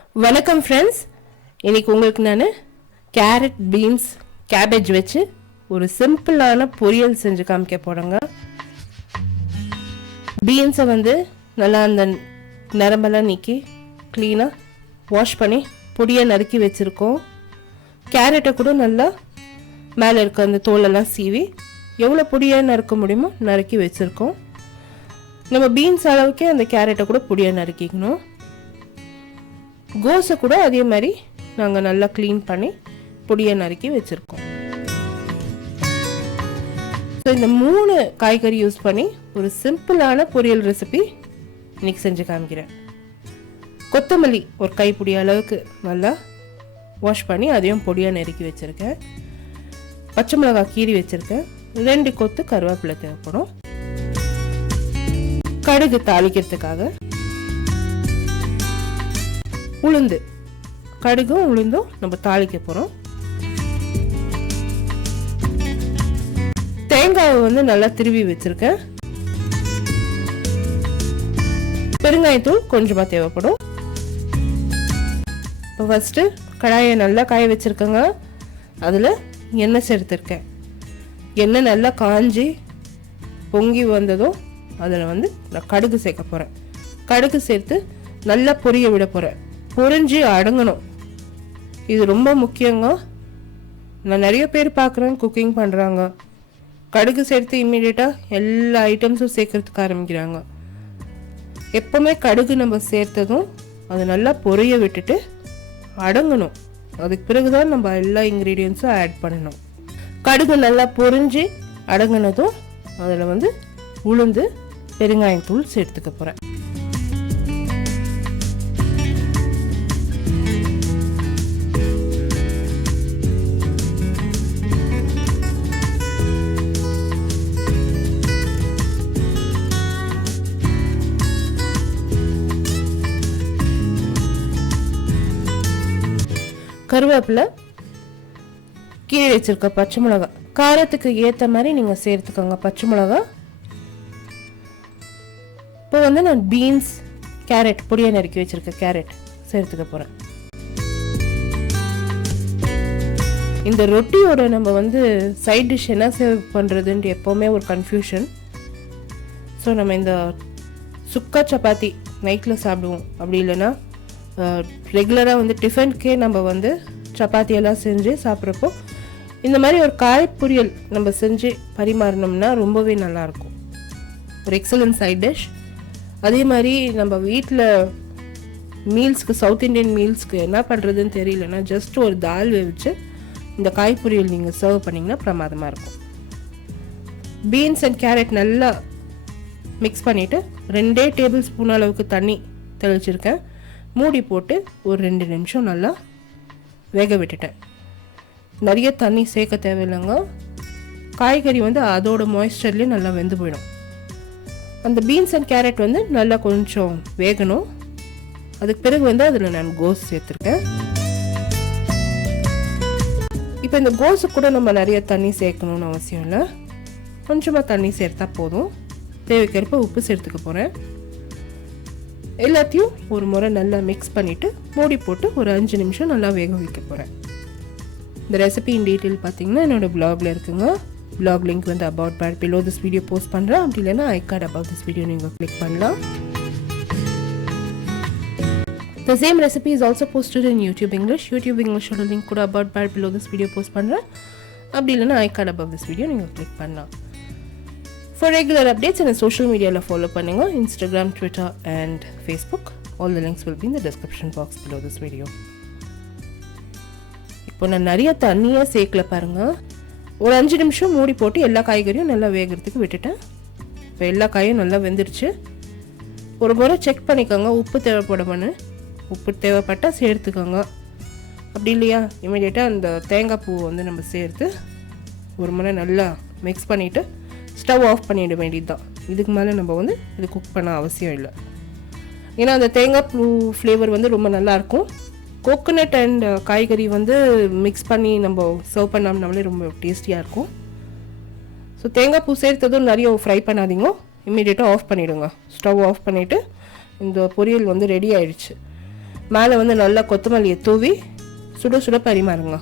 வணக்கம் ஃப்ரெண்ட்ஸ், இன்னைக்கு உங்களுக்கு நான் கேரட் பீன்ஸ் கேபேஜ் வச்சு ஒரு சிம்பிளான பொரியல் செஞ்சு காமிக்க போகிறேங்க. பீன்ஸை நல்லா அந்த நரம்பெல்லாம் நீக்கி க்ளீனாக வாஷ் பண்ணி பொடியை நறுக்கி வச்சுருக்கோம். கேரட்டை கூட நல்லா மேலே இருக்க அந்த தோலெல்லாம் சீவி எவ்வளோ பொடியாக நறுக்க முடியுமோ நறுக்கி வச்சுருக்கோம். நம்ம பீன்ஸ் அளவுக்கே அந்த கேரட்டை கூட பொடியாக நறுக்கிக்கணும். கோஸை கூட அதே மாதிரி நாங்கள் நல்லா க்ளீன் பண்ணி பொடியை நறுக்கி வச்சுருக்கோம். ஸோ இந்த 3 காய்கறி யூஸ் பண்ணி ஒரு சிம்பிளான பொரியல் ரெசிபி இன்னைக்கு செஞ்சு காமிக்கிறேன். கொத்தமல்லி ஒரு கைப்பிடி அளவுக்கு நல்லா வாஷ் பண்ணி அதையும் பொடியாக நறுக்கி வச்சுருக்கேன். பச்சை மிளகாய் கீரி வச்சுருக்கேன். 2 கொத்து கருவேப்பிலை தேவைப்படும். கடுகு தாளிக்கிறதுக்காக உளுந்து, கடுகும் உளுந்தும் நம்ம தாளிக்க போகிறோம். தேங்காயை நல்லா திருவி வச்சிருக்கேன். பெருங்காயத்தூள் கொஞ்சமாக தேவைப்படும். இப்போ ஃபஸ்ட்டு கடாயை நல்லா காய வச்சுருக்கேங்க. அதில் எண்ணெய் சேர்த்துருக்கேன். எண்ணெய் நல்லா காஞ்சி பொங்கி வந்ததும் அதில் நான் கடுகு சேர்க்க போகிறேன். கடுகு சேர்த்து நல்லா பொரிய விட போகிறேன். பொரிஞ்சு அடங்கணும். இது ரொம்ப முக்கியங்க. நான் நிறைய பேர் பார்க்குறேன் குக்கிங் பண்ணுறாங்க, கடுகு சேர்த்து இம்மிடியட்டாக எல்லா ஐட்டம்ஸும் சேர்க்கறதுக்கு ஆரம்பிக்கிறாங்க. எப்போவுமே கடுகு நம்ம சேர்த்ததும் அது நல்லா பொரிய விட்டுட்டு அடங்கணும். அதுக்கு பிறகுதான் நம்ம எல்லா இன்க்ரீடியன்ஸும் ஆட் பண்ணணும். கடுகு நல்லா பொரிஞ்சு அடங்கினதும் அதில் உளுந்து பெருங்காயத்தூள் சேர்த்துக்க போகிறேன். கருவேப்பிலை, கீரை வச்சிருக்க பச்சை மிளகாய், காரத்துக்கு ஏற்ற மாதிரி நீங்கள் சேர்த்துக்கோங்க பச்சை மிளகாய். இப்போ நான் பீன்ஸ் கேரட் பொடியாக நறுக்கி வச்சிருக்க கேரட் சேர்த்துக்க போகிறேன். இந்த ரொட்டியோட நம்ம சைட் டிஷ் என்ன சர்வ் பண்ணுறதுன்ட்டு எப்போவுமே ஒரு கன்ஃபியூஷன். ஸோ நம்ம இந்த சுக்கா சப்பாத்தி நைட்டில் சாப்பிடுவோம். அப்படி இல்லைன்னா ரெகுலராக டிஃபனுக்கே நம்ம சப்பாத்தியெல்லாம் செஞ்சு சாப்பிட்றப்போ இந்த மாதிரி ஒரு காய் பொரியல் நம்ம செஞ்சு பரிமாறினோம்னா ரொம்பவே நல்லாயிருக்கும். ஒரு எக்ஸலன்ட் சைட் டிஷ். அதே மாதிரி நம்ம வீட்டில் மீல்ஸ்க்கு, சவுத் இண்டியன் மீல்ஸ்க்கு என்ன பண்ணுறதுன்னு தெரியலன்னா ஜஸ்ட் ஒரு தால் வேவிச்சு இந்த காய் பொரியல் நீங்கள் சர்வ் பண்ணிங்கன்னா பிரமாதமாக இருக்கும். பீன்ஸ் அண்ட் கேரட் நல்லா மிக்ஸ் பண்ணிவிட்டு 2 டேபிள் ஸ்பூன் அளவுக்கு தண்ணி தெளிச்சிருக்கேன். மூடி போட்டு ஒரு 2 நிமிஷம் நல்லா வேக விட்டுட்டேன். நிறைய தண்ணி சேர்க்க தேவையில்லைங்க. காய்கறி அதோட மாய்ஸ்சர்லேயே நல்லா வெந்து போயிடும். அந்த பீன்ஸ் அண்ட் கேரட் நல்லா கொஞ்சம் வேகணும். அதுக்கு பிறகு அதில் நான் கோஸ் சேர்த்துருக்கேன். இப்போ இந்த கோஸு கூட நம்ம நிறைய தண்ணி சேர்க்கணும்னு அவசியம் இல்லை. கொஞ்சமாக தண்ணி சேர்த்தா போதும். தேவைக்கேற்ப உப்பு சேர்த்துக்க போகிறேன். எல்லாத்தையும் ஒரு முறை நல்லா மிக்ஸ் பண்ணிவிட்டு மூடி போட்டு ஒரு 5 நிமிஷம் நல்லா வேக வைக்க போகிறேன். இந்த ரெசிபி இன் டீட்டெயில் பார்த்தீங்கன்னா என்னோட பிளாகில் இருக்குங்க. Blog link about bad below this video போஸ்ட் பண்ணுறேன். அப்படி இல்லைன்னா ஐ கார்டு அபவுட் திஸ் வீடியோ நீங்கள் கிளிக் பண்ணலாம். The same recipe is also posted in YouTube English. YouTube Englishோட லிங்க் கூட about bad below this video போஸ்ட் பண்ணுறேன். அப்படி இல்லைன்னா ஐ கார்டு அபவுட் திஸ் வீடியோ நீங்கள் கிளிக் பண்ணலாம். For regular updates and social media follow பண்ணுங்க. Instagram, Twitter and Facebook. All the links will be in the description box below this video. இப்போ நான் நிறைய தண்ணியாக சேர்க்கல பாருங்க. ஒரு 5 நிமிஷம் மூடி போட்டு எல்லா காய்கறியும் நல்லா வேகிறதுக்கு விட்டுட்டேன். இப்போ எல்லா காயும் நல்லா வெந்துருச்சு. ஒரு முறை செக் பண்ணிக்கோங்க உப்பு தேவைப்படுமான்னு. உப்பு தேவைப்பட்டால் சேர்த்துக்கோங்க. அப்படி இல்லையா இமீடியட்டாக அந்த தேங்காய் பூ நம்ம சேர்த்து ஒரு முறை நல்லா மிக்ஸ் பண்ணிவிட்டு ஸ்டவ் ஆஃப் பண்ணிட வேண்டியது தான். இதுக்கு மேலே நம்ம இது குக் பண்ண அவசியம் இல்லை. ஏன்னா அந்த தேங்காய் பூ ஃப்ளேவர் ரொம்ப நல்லாயிருக்கும். கோகோனட் அண்ட் காய்கறி மிக்ஸ் பண்ணி நம்ம சர்வ் பண்ணோம்னாலே ரொம்ப டேஸ்டியாக இருக்கும். ஸோ தேங்காய் பூ சேர்த்ததும் நிறைய ஃப்ரை பண்ணாதீங்க. இம்மீடியட்டாக ஆஃப் பண்ணிவிடுங்க. ஸ்டவ் ஆஃப் பண்ணிவிட்டு இந்த பொரியல் ரெடி ஆயிடுச்சு. மேலே வந்து நல்லா கொத்தமல்லியை தூவி சுட சுட பரிமாறுங்க.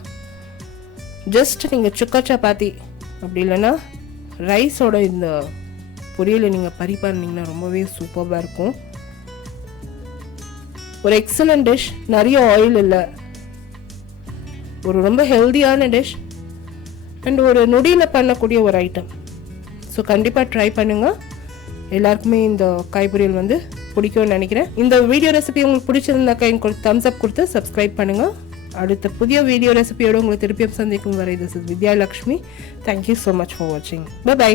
ஜஸ்ட் நீங்கள் சுக்கா சப்பாத்தி அப்படி இல்லைன்னா ரைஸோட இந்த பொரியலை நீங்கள் பரிமாறினீங்கன்னா ரொம்பவே சூப்பராக இருக்கும். ஒரு எக்ஸலண்ட் டிஷ், நிறைய ஆயில் இல்லை, ஒரு ரொம்ப ஹெல்தியான டிஷ் அண்ட் ஒரு நொடியில் பண்ணக்கூடிய ஒரு ஐட்டம். ஸோ கண்டிப்பாக ட்ரை பண்ணுங்கள். எல்லாருக்குமே இந்த காய் பொரியல் வந்து பிடிக்கும்னு நினைக்கிறேன். இந்த வீடியோ ரெசிபி உங்களுக்கு பிடிச்சிருந்தாக்கா எனக்கு தம்ஸ் அப் கொடுத்து சப்ஸ்கிரைப் பண்ணுங்கள். அடுத்த புதிய வீடியோ ரெசிபியோடு உங்களை திருப்பியும் சந்திக்கும் வரை this is Vidya Lakshmi. Thank you so much for வாட்சிங். பை.